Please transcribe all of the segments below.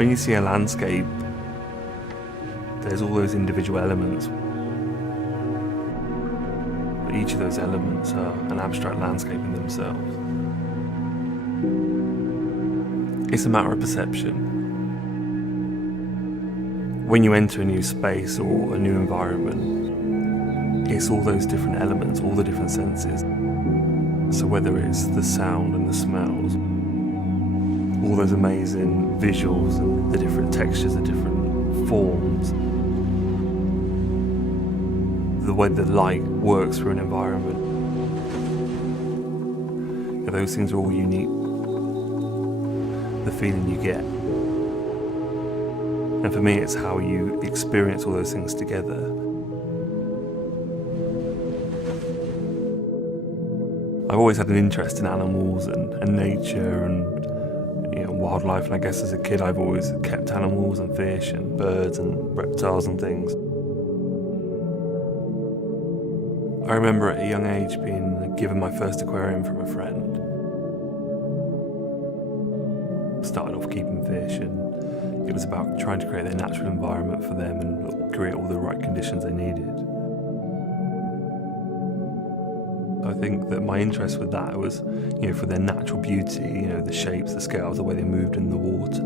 When you see a landscape, there's all those individual elements. But each of those elements are an abstract landscape in themselves. It's a matter of perception. When you enter a new space or a new environment, it's all those different elements, all the different senses. So whether it's the sound and the smells, all those amazing visuals and the different textures, the different forms, the way the light works through an environment, those things are all unique. The feeling you get. And for me, it's how you experience all those things together. I've always had an interest in animals and nature and wildlife, and I guess as a kid I've always kept animals and fish and birds and reptiles and things. I remember at a young age being given my first aquarium from a friend. Started off keeping fish, and it was about trying to create their natural environment for them and create all the right conditions they needed. I think that my interest with that was, for their natural beauty, the shapes, the scales, the way they moved in the water.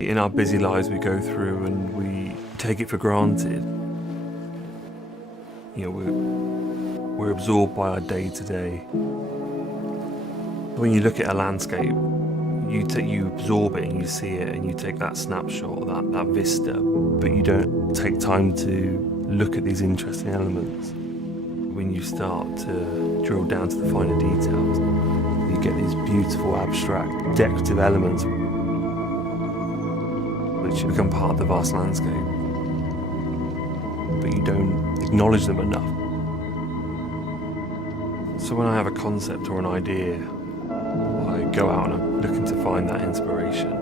In our busy lives we go through and we take it for granted. We're absorbed by our day-to-day. When you look at a landscape, you absorb it and you see it and you take that snapshot, that vista, but you don't take time to look at these interesting elements. When you start to drill down to the finer details, you get these beautiful, abstract, decorative elements which become part of the vast landscape, but you don't acknowledge them enough. So when I have a concept or an idea, I go out and I'm looking to find that inspiration.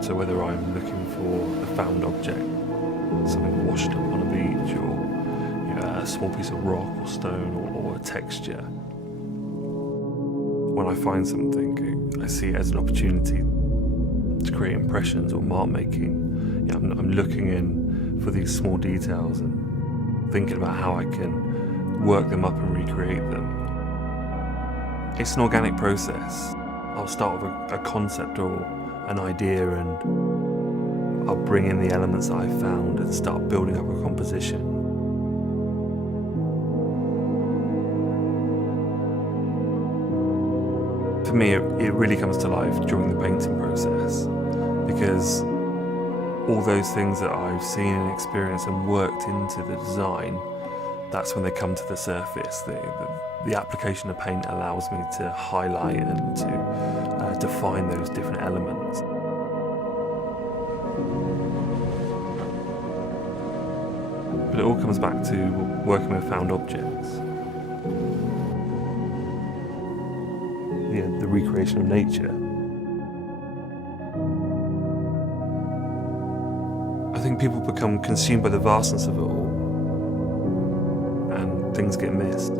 So whether I'm looking for a found object, something washed up on a beach, or a small piece of rock or stone or a texture, when I find something, I see it as an opportunity to create impressions or mark making. I'm looking in for these small details and thinking about how I can work them up and recreate them. It's an organic process. I'll start with a concept or an idea, and I'll bring in the elements that I've found and start building up a composition. For me, it really comes to life during the painting process, because all those things that I've seen and experienced and worked into the design, that's when they come to the surface. The application of paint allows me to highlight and to define those different elements. But it all comes back to working with found objects. The recreation of nature. I think people become consumed by the vastness of it all, and things get missed.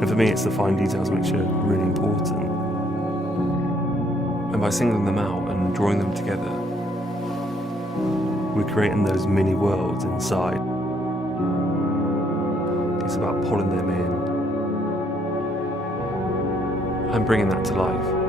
And for me, it's the fine details which are really important. And by singling them out and drawing them together, we're creating those mini worlds inside. It's about pulling them in and bringing that to life.